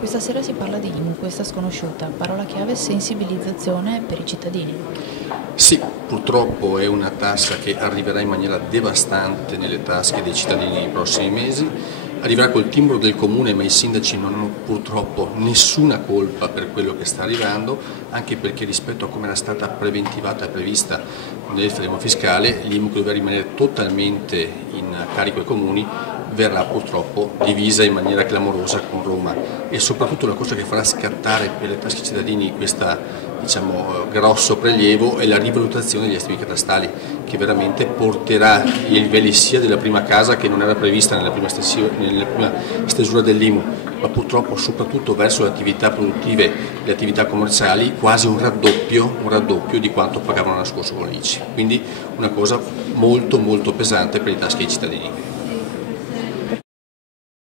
Questa sera si parla di IMU, questa sconosciuta, parola chiave sensibilizzazione per i cittadini. Sì, purtroppo è una tassa che arriverà in maniera devastante nelle tasche dei cittadini nei prossimi mesi, arriverà col timbro del comune, ma i sindaci non hanno purtroppo nessuna colpa per quello che sta arrivando, anche perché rispetto a come era stata preventivata e prevista nel federalismo fiscale, l'IMU che doveva rimanere totalmente in carico ai comuni verrà purtroppo divisa in maniera clamorosa con Roma, e soprattutto la cosa che farà scattare per le tasche cittadini questo grosso prelievo è la rivalutazione degli estimi catastali, che veramente porterà i livelli sia della prima casa, che non era prevista nella prima stesura dell'IMU, ma purtroppo soprattutto verso le attività produttive, le attività commerciali, quasi un raddoppio di quanto pagavano l'anno scorso con l'ICI. Quindi una cosa molto pesante per le tasche dei cittadini.